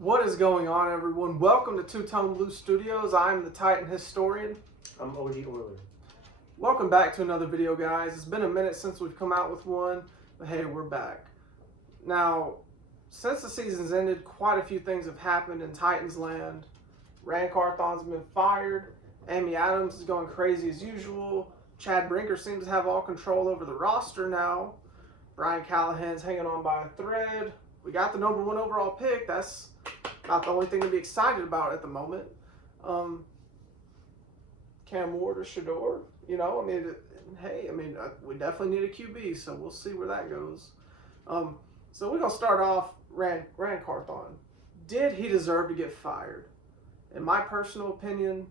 What is going on, everyone? Welcome to Two Tone Blue Studios. I'm the Titan Historian. I'm OG Oiler. Welcome back to another video, guys. It's been a minute since we've come out with one, but hey, we're back. Now, since the season's ended, quite a few things have happened in Titans land. Ran Carthon's been fired. Amy Adams is going crazy as usual. Chad Brinker seems to have all control over the roster now. Brian Callahan's hanging on by a thread. We got the number 1 overall pick. That's not the only thing to be excited about at the moment. Cam Ward or Shador, we definitely need a QB, so we'll see where that goes. So we're going to start off Ran Carthon. Did he deserve to get fired? In my personal opinion,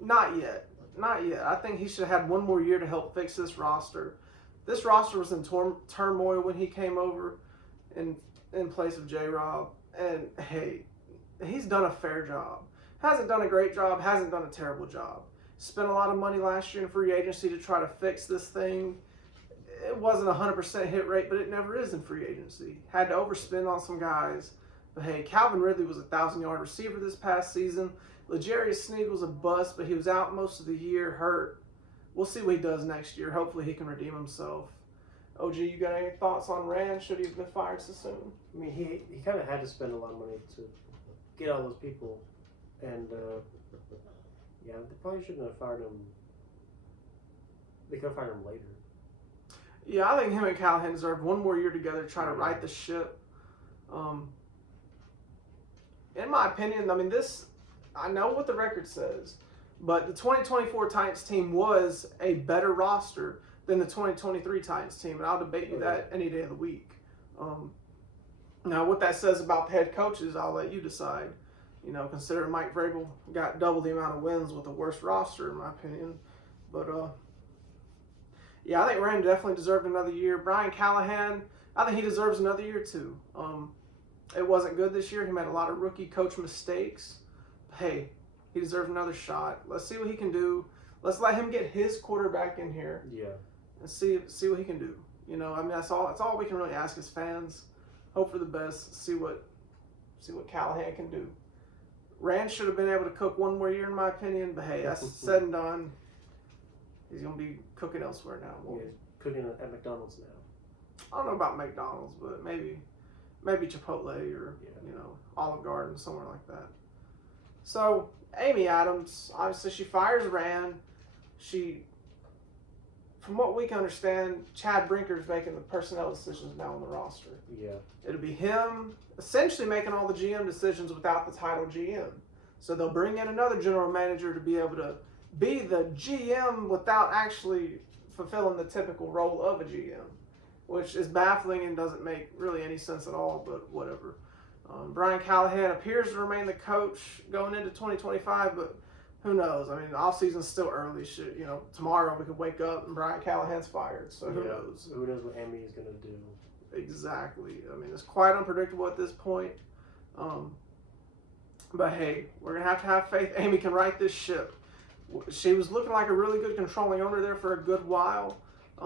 not yet. Not yet. I think he should have had one more year to help fix this roster. This roster was in turmoil when he came over in place of J-Rob. And, hey, he's done a fair job. Hasn't done a great job, hasn't done a terrible job. Spent a lot of money last year in free agency to try to fix this thing. It wasn't a 100% hit rate, but it never is in free agency. Had to overspend on some guys. But, hey, Calvin Ridley was a 1,000-yard receiver this past season. L'Jarius Sneed was a bust, but he was out most of the year, hurt. We'll see what he does next year. Hopefully he can redeem himself. OG, you got any thoughts on Rand? Should he have been fired so soon? I mean, he kind of had to spend a lot of money to get all those people. And, they probably shouldn't have fired him. They could have fired him later. Yeah, I think him and Callahan deserve one more year together to try to right the ship. In my opinion, I know what the record says, but the 2024 Titans team was a better roster than the 2023 Titans team, and I'll debate you that any day of the week. Now, what that says about the head coaches, I'll let you decide. Considering Mike Vrabel got double the amount of wins with a worse roster, in my opinion. But, I think Rand definitely deserved another year. Brian Callahan, I think he deserves another year, too. It wasn't good this year. He made a lot of rookie coach mistakes. Hey, he deserves another shot. Let's see what he can do. Let's let him get his quarterback in here. Yeah. And see what he can do. That's all we can really ask as fans. Hope for the best. See what Callahan can do. Rand should have been able to cook one more year, in my opinion. But hey, that's said and done. He's gonna be cooking elsewhere now. Yeah, cooking at McDonald's now. I don't know about McDonald's, but maybe Chipotle or Olive Garden, somewhere like that. So Amy Adams, obviously she fires Rand. From what we can understand, Chad Brinker's making the personnel decisions now on the roster. Yeah. It'll be him essentially making all the GM decisions without the title GM. So they'll bring in another general manager to be able to be the GM without actually fulfilling the typical role of a GM, which is baffling and doesn't make really any sense at all, but whatever. Brian Callahan appears to remain the coach going into 2025, but who knows? The offseason's still early. Shit, tomorrow we could wake up and Brian Callahan's fired, so who knows? Who knows what Amy is going to do? Exactly. It's quite unpredictable at this point. But hey, we're going to have faith Amy can right this ship. She was looking like a really good controlling owner there for a good while.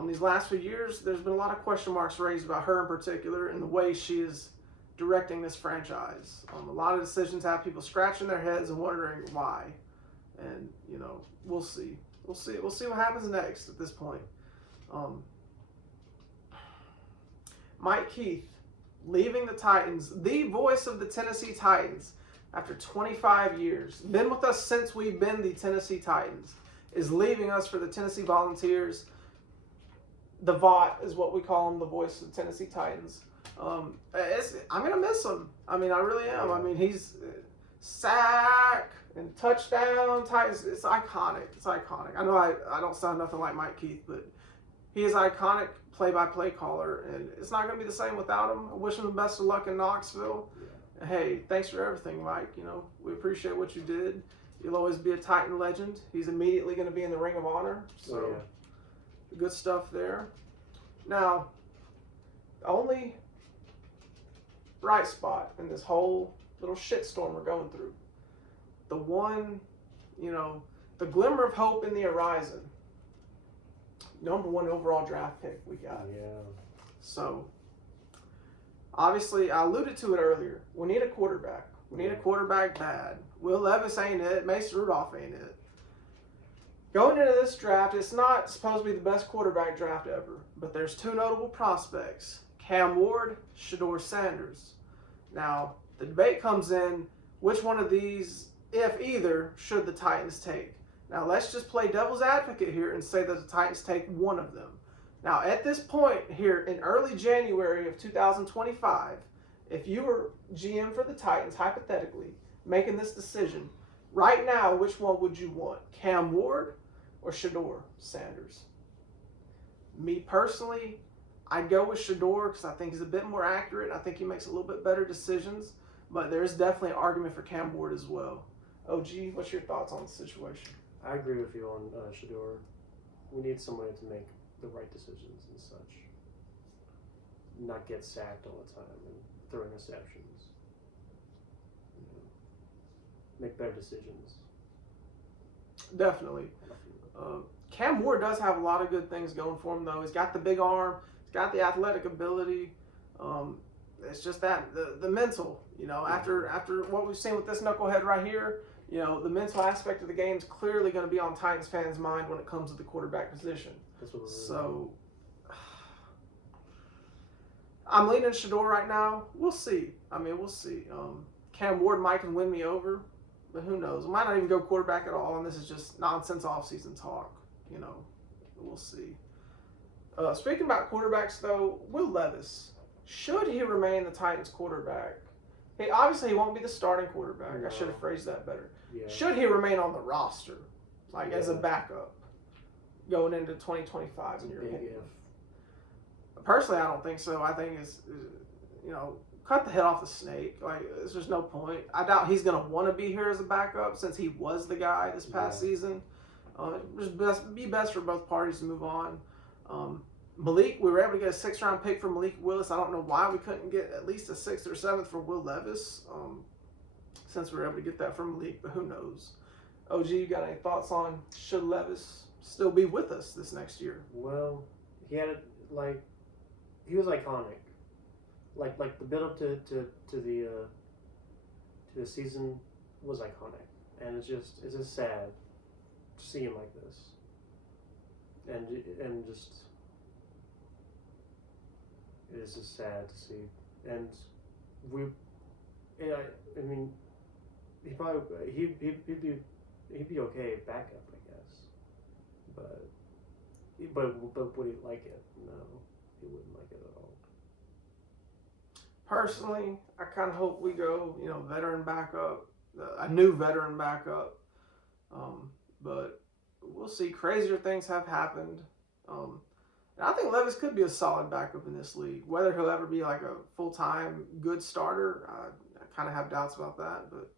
These last few years, there's been a lot of question marks raised about her in particular and the way she is directing this franchise. A lot of decisions have people scratching their heads and wondering why. And, we'll see. We'll see what happens next at this point. Mike Keith, leaving the Titans, the voice of the Tennessee Titans, after 25 years, been with us since we've been the Tennessee Titans, is leaving us for the Tennessee Volunteers. The VOT is what we call him, the voice of the Tennessee Titans. I'm going to miss him. I really am. He's sack and touchdown Titans. It's iconic. It's iconic. I know I don't sound nothing like Mike Keith, but he is iconic play-by-play caller, and it's not going to be the same without him. I wish him the best of luck in Knoxville. Yeah. Hey, thanks for everything, Mike. We appreciate what you did. You'll always be a Titan legend. He's immediately going to be in the Ring of Honor. So, good stuff there. Now, the only bright spot in this whole little shitstorm we're going through, the one, the glimmer of hope in the horizon, number 1 overall draft pick we got. Yeah. So Obviously, I alluded to it earlier. We need a quarterback. We need a quarterback bad. Will Levis ain't it. Mason Rudolph ain't it. Going into this draft, it's not supposed to be the best quarterback draft ever, but there's two notable prospects, Cam Ward, Shedeur Sanders. Now, the debate comes in, which one of these, if either, should the Titans take? Now, let's just play devil's advocate here and say that the Titans take one of them. Now, at this point here in early January of 2025, if you were GM for the Titans, hypothetically, making this decision, right now, which one would you want? Cam Ward or Shedeur Sanders? Me personally, I'd go with Shedeur because I think he's a bit more accurate. I think he makes a little bit better decisions, but there's definitely an argument for Cam Ward as well. OG, what's your thoughts on the situation? I agree with you on Shedeur. We need somebody to make the right decisions and such. Not get sacked all the time and throw interceptions. You know, make better decisions. Definitely. Cam Ward does have a lot of good things going for him, though. He's got the big arm. He's got the athletic ability. It's just that the mental, you know, after what we've seen with this knucklehead right here, you know, the mental aspect of the game is clearly going to be on Titans fans' mind when it comes to the quarterback position. So I'm leaning Shedeur right now. We'll see. I mean, we'll see. Cam Ward might can win me over, but who knows? We might not even go quarterback at all, and this is just nonsense offseason talk. You know, we'll see. Speaking about quarterbacks, though, Will Levis, should he remain the Titans quarterback? Hey, obviously he won't be the starting quarterback. No. I should have phrased that better. Yeah. Should he remain on the roster, like as a backup, going into 2025? In your opinion? Personally, I don't think so. I think it's, you know, cut the head off the snake. Like, there's just no point. I doubt he's going to want to be here as a backup since he was the guy this past season. Just be best for both parties to move on. Malik, we were able to get a 6th-round pick for Malik Willis. I don't know why we couldn't get at least a 6th or 7th for Will Levis, since we were able to get that from Malik, but who knows? OG, you got any thoughts on should Levis still be with us this next year? Well, he had he was iconic. Like the build up to the season was iconic, and it's just sad to see him like this, and just it is just sad to see. And I mean, he'd be okay backup, I guess, but would he like it? No, he wouldn't like it at all. Personally, I kind of hope we go, you know, veteran backup, a new veteran backup. But we'll see. Crazier things have happened. And I think Levis could be a solid backup in this league. Whether he'll ever be like a full-time good starter, I kind of have doubts about that. But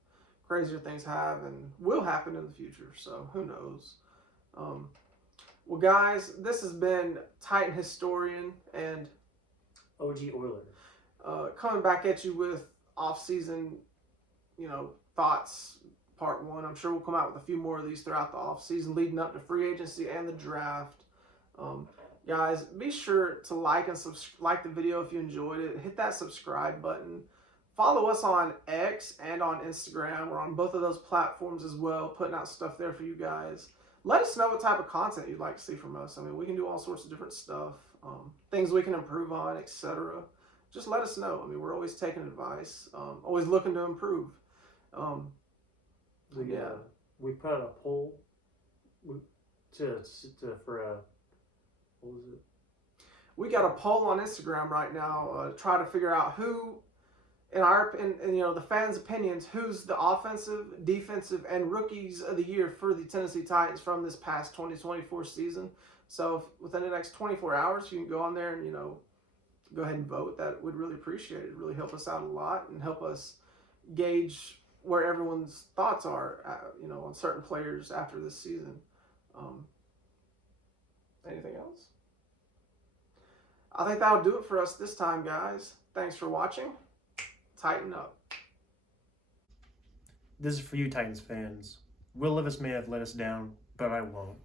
crazier things have and will happen in the future. So who knows? Well, guys, this has been Titan Historian and OG Oiler. Coming back at you with off-season, you know, thoughts, part 1. I'm sure we'll come out with a few more of these throughout the off-season, leading up to free agency and the draft. Guys, be sure to like the video if you enjoyed it. Hit that subscribe button. Follow us on X and on Instagram. We're on both of those platforms as well, putting out stuff there for you guys. Let us know what type of content you'd like to see from us. I mean, we can do all sorts of different stuff, things we can improve on, etc. Just let us know. I mean, we're always taking advice, always looking to improve. We put out a poll for what was it? We got a poll on Instagram right now, try to figure out who, in you know, the fans' opinions, who's the offensive, defensive, and rookies of the year for the Tennessee Titans from this past 2024 season. So within the next 24 hours, you can go on there and, you know, go ahead and vote. That would really appreciate it. Really help us out a lot and help us gauge where everyone's thoughts are, you know, on certain players after this season. Anything else? I think that'll do it for us this time, guys. Thanks for watching. Tighten up. This is for you, Titans fans. Will Levis may have let us down, but I won't.